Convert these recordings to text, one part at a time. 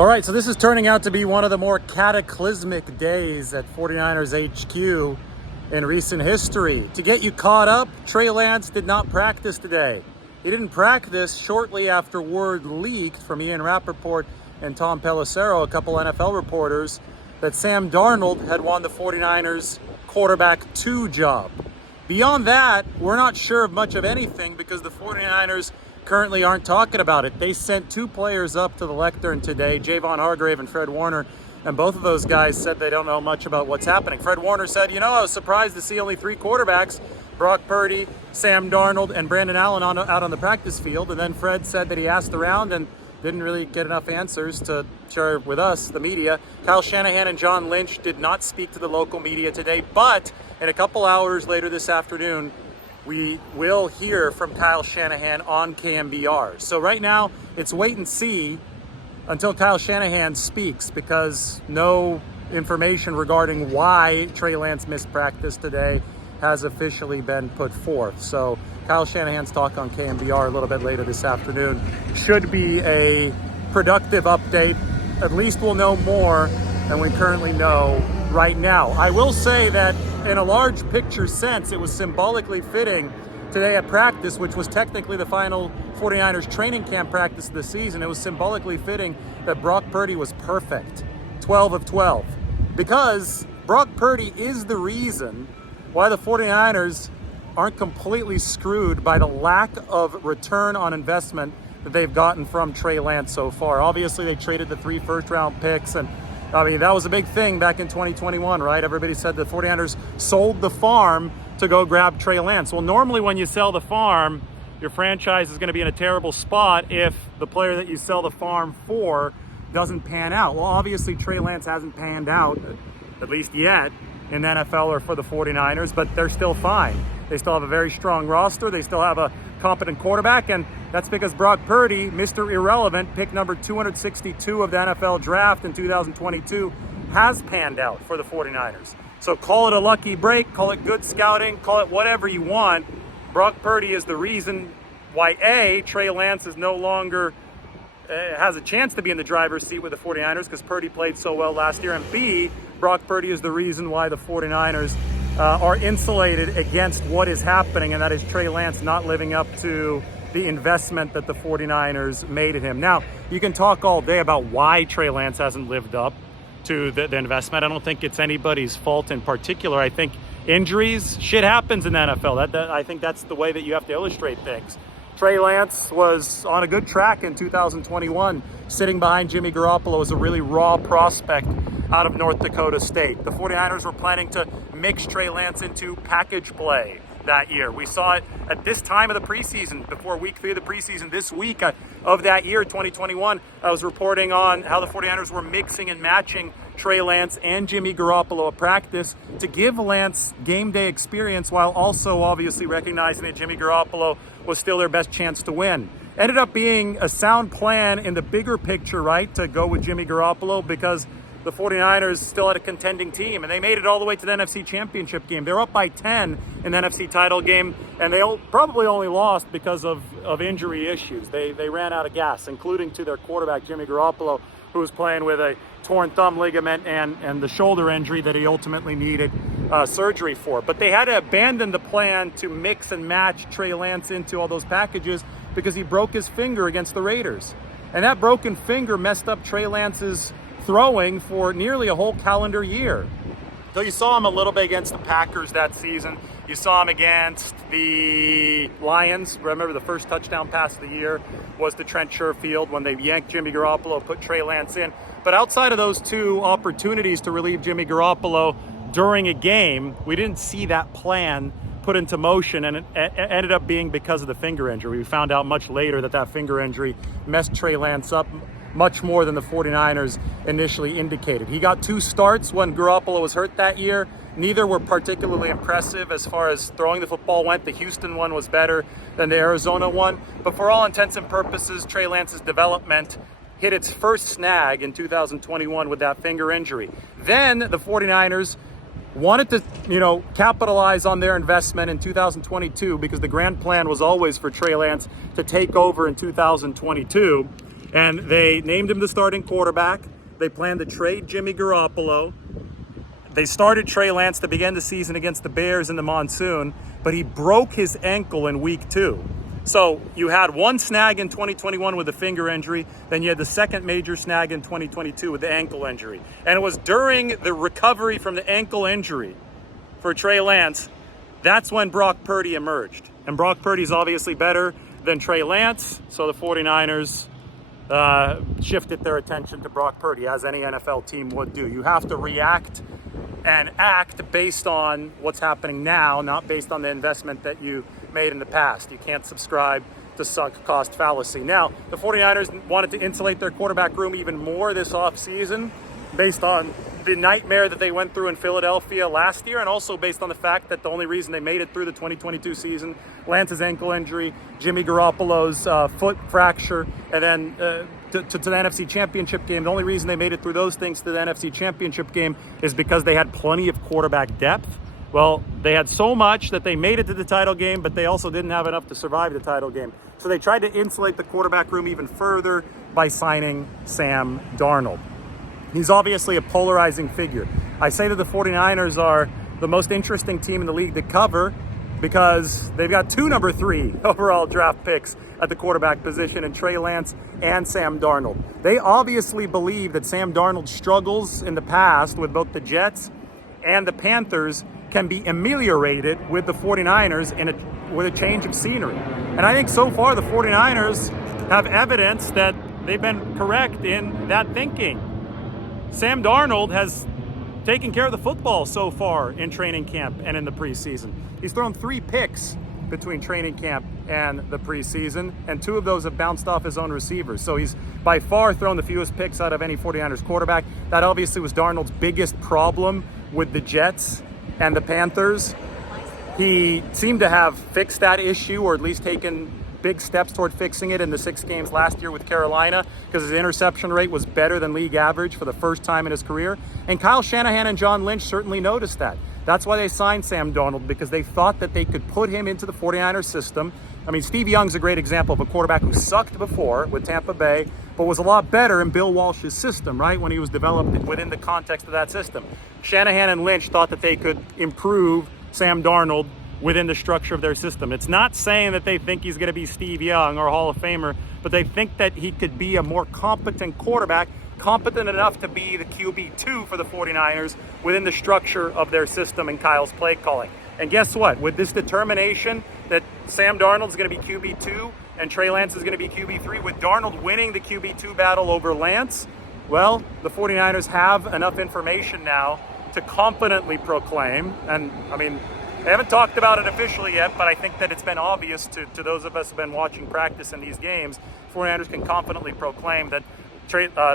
All right, so this is turning out to be one of the more cataclysmic days at 49ers HQ in recent history. To get you caught up, Trey Lance did not practice today. He didn't practice shortly after word leaked from Ian Rappaport and Tom Pelissero, a couple NFL reporters, that Sam Darnold had won the 49ers quarterback 2 job. Beyond that, we're not sure of much of anything because the 49ers currently aren't talking about it. They sent 2 players up to the lectern today, Javon Hargrave and Fred Warner, and both of those guys said they don't know much about what's happening. Fred Warner said, I was surprised to see only 3 quarterbacks, Brock Purdy, Sam Darnold, and Brandon Allen out on the practice field. And then Fred said that he asked around and didn't really get enough answers to share with us, the media. Kyle Shanahan and John Lynch did not speak to the local media today, but in a couple hours later this afternoon, we will hear from Kyle Shanahan on KMBR. So right now, it's wait and see until Kyle Shanahan speaks, because no information regarding why Trey Lance missed practice today has officially been put forth. So Kyle Shanahan's talk on KMBR a little bit later this afternoon should be a productive update. At least we'll know more than we currently know right now. I will say that in a large picture sense, it was symbolically fitting today at practice, which was technically the final 49ers training camp practice of the season. It was symbolically fitting that Brock Purdy was perfect, 12 of 12, because Brock Purdy is the reason why the 49ers aren't completely screwed by the lack of return on investment that they've gotten from Trey Lance so far. Obviously, they traded the 3 first-round picks, and that was a big thing back in 2021, right? Everybody said the 49ers sold the farm to go grab Trey Lance. Well, normally when you sell the farm, your franchise is going to be in a terrible spot if the player that you sell the farm for doesn't pan out. Well, obviously Trey Lance hasn't panned out, at least yet, in the NFL or for the 49ers, but they're still fine. They still have a very strong roster. They still have a competent quarterback, and that's because Brock Purdy, Mr. Irrelevant, pick number 262 of the NFL draft in 2022, has panned out for the 49ers. So call it a lucky break, call it good scouting, call it whatever you want. Brock Purdy is the reason why A, Trey Lance is no longer has a chance to be in the driver's seat with the 49ers because Purdy played so well last year, and B, Brock Purdy is the reason why the 49ers are insulated against what is happening, and that is Trey Lance not living up to the investment that the 49ers made in him. Now, you can talk all day about why Trey Lance hasn't lived up to the investment. I don't think it's anybody's fault in particular. I think injuries, shit happens in the NFL. I think that's the way that you have to illustrate things. Trey Lance was on a good track in 2021, sitting behind Jimmy Garoppolo as a really raw prospect out of North Dakota State. The 49ers were planning to mix Trey Lance into package play that year. We saw it at this time of the preseason, before week 3 of the preseason. This week of that year, 2021, I was reporting on how the 49ers were mixing and matching Trey Lance and Jimmy Garoppolo at practice to give Lance game day experience while also obviously recognizing that Jimmy Garoppolo was still their best chance to win. Ended up being a sound plan in the bigger picture, right, to go with Jimmy Garoppolo because the 49ers still had a contending team, and they made it all the way to the NFC Championship game. They were up by 10 in the NFC title game, and they probably only lost because of injury issues. They ran out of gas, including to their quarterback, Jimmy Garoppolo, who was playing with a torn thumb ligament and the shoulder injury that he ultimately needed surgery for. But they had to abandon the plan to mix and match Trey Lance into all those packages because he broke his finger against the Raiders. And that broken finger messed up Trey Lance's throwing for nearly a whole calendar year. So you saw him a little bit against the Packers that season. You saw him against the Lions. Remember, the first touchdown pass of the year was to Trent Sherfield when they yanked Jimmy Garoppolo, put Trey Lance in. But outside of those 2 opportunities to relieve Jimmy Garoppolo during a game, we didn't see that plan put into motion, and it ended up being because of the finger injury. We found out much later that finger injury messed Trey Lance up much more than the 49ers initially indicated. He got 2 starts when Garoppolo was hurt that year. Neither were particularly impressive as far as throwing the football went. The Houston one was better than the Arizona one. But for all intents and purposes, Trey Lance's development hit its first snag in 2021 with that finger injury. Then the 49ers wanted to, capitalize on their investment in 2022 because the grand plan was always for Trey Lance to take over in 2022. And they named him the starting quarterback. They plan to trade Jimmy Garoppolo. They started Trey Lance to begin the season against the Bears in the monsoon, but he broke his ankle in week 2. So you had one snag in 2021 with the finger injury, then you had the second major snag in 2022 with the ankle injury. And it was during the recovery from the ankle injury for Trey Lance, that's when Brock Purdy emerged. And Brock Purdy's obviously better than Trey Lance, so the 49ers shifted their attention to Brock Purdy, as any NFL team would do. You have to react and act based on what's happening now, not based on the investment that you made in the past. You can't subscribe to sunk cost fallacy. Now, the 49ers wanted to insulate their quarterback room even more this offseason based on the nightmare that they went through in Philadelphia last year, and also based on the fact that the only reason they made it through the 2022 season, Lance's ankle injury, Jimmy Garoppolo's foot fracture, and then to the NFC Championship game, the only reason they made it through those things to the NFC Championship game is because they had plenty of quarterback depth. Well, they had so much that they made it to the title game, but they also didn't have enough to survive the title game. So they tried to insulate the quarterback room even further by signing Sam Darnold. He's obviously a polarizing figure. I say that the 49ers are the most interesting team in the league to cover because they've got 2 number 3 overall draft picks at the quarterback position in Trey Lance and Sam Darnold. They obviously believe that Sam Darnold's struggles in the past with both the Jets and the Panthers can be ameliorated with the 49ers with a change of scenery. And I think so far the 49ers have evidence that they've been correct in that thinking. Sam Darnold has taken care of the football so far in training camp and in the preseason. He's thrown 3 picks between training camp and the preseason, and 2 of those have bounced off his own receivers. So he's by far thrown the fewest picks out of any 49ers quarterback. That obviously was Darnold's biggest problem with the Jets and the Panthers. He seemed to have fixed that issue, or at least taken big steps toward fixing it in the 6 games last year with Carolina, because his interception rate was better than league average for the first time in his career. And Kyle Shanahan and John Lynch certainly noticed that. That's why they signed Sam Darnold, because they thought that they could put him into the 49ers system. I mean, Steve Young's a great example of a quarterback who sucked before with Tampa Bay, but was a lot better in Bill Walsh's system, right, when he was developed within the context of that system. Shanahan and Lynch thought that they could improve Sam Darnold within the structure of their system. It's not saying that they think he's going to be Steve Young or a Hall of Famer, but they think that he could be a more competent quarterback, competent enough to be the QB2 for the 49ers within the structure of their system and Kyle's play calling. And guess what? With this determination that Sam Darnold's going to be QB2 and Trey Lance is going to be QB3, with Darnold winning the QB2 battle over Lance, well, the 49ers have enough information now to confidently proclaim, and I mean, they haven't talked about it officially yet, but I think that it's been obvious to those of us who have been watching practice in these games. 49ers can confidently proclaim that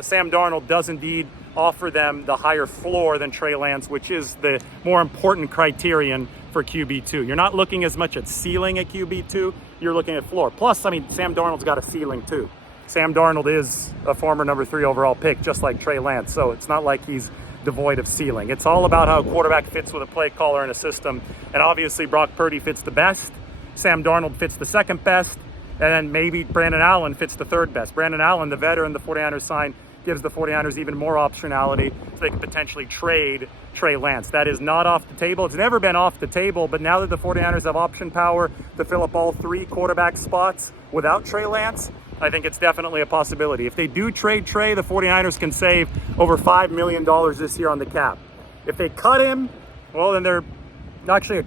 Sam Darnold does indeed offer them the higher floor than Trey Lance, which is the more important criterion for QB2. You're not looking as much at ceiling at QB2, you're looking at floor. Plus, I mean, Sam Darnold's got a ceiling too. Sam Darnold is a former number 3 overall pick, just like Trey Lance, so it's not like he's devoid of ceiling. It's all about how a quarterback fits with a play caller in a system, and obviously Brock Purdy fits the best, Sam Darnold fits the second best, and then maybe Brandon Allen fits the third best. Brandon Allen, the veteran the 49ers signed, gives the 49ers even more optionality so they can potentially trade Trey Lance. That is not off the table. It's never been off the table, but now that the 49ers have option power to fill up all 3 quarterback spots without Trey Lance, I think it's definitely a possibility. If they do trade Trey, the 49ers can save over $5 million this year on the cap. If they cut him, well, then they're actually a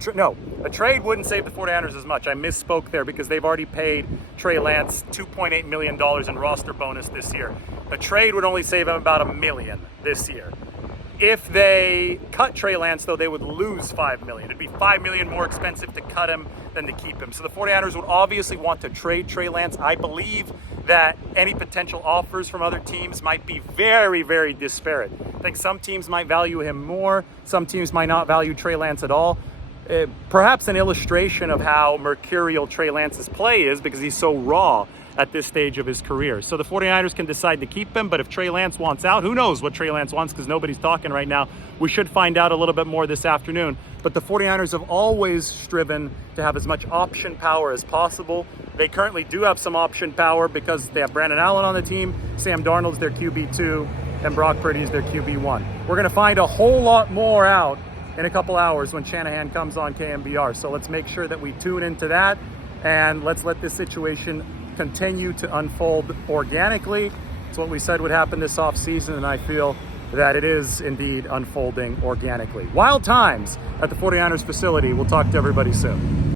trade wouldn't save the 49ers as much. I misspoke there because they've already paid Trey Lance $2.8 million in roster bonus this year. A trade would only save him about $1 million this year. If they cut Trey Lance, though, they would lose $5 million. It'd be $5 million more expensive to cut him than to keep him. So the 49ers would obviously want to trade Trey Lance. I believe that any potential offers from other teams might be very, very disparate. I think some teams might value him more. Some teams might not value Trey Lance at all. Perhaps an illustration of how mercurial Trey Lance's play is, because he's so raw at this stage of his career. So the 49ers can decide to keep him, but if Trey Lance wants out, who knows what Trey Lance wants because nobody's talking right now. We should find out a little bit more this afternoon. But the 49ers have always striven to have as much option power as possible. They currently do have some option power because they have Brandon Allen on the team, Sam Darnold's their QB2, and Brock Purdy's their QB1. We're going to find a whole lot more out in a couple hours when Shanahan comes on KMBR. So let's make sure that we tune into that, and let's let this situation continue to unfold organically. It's what we said would happen this offseason, and I feel that it is indeed unfolding organically. Wild times at the 49ers facility. We'll talk to everybody soon.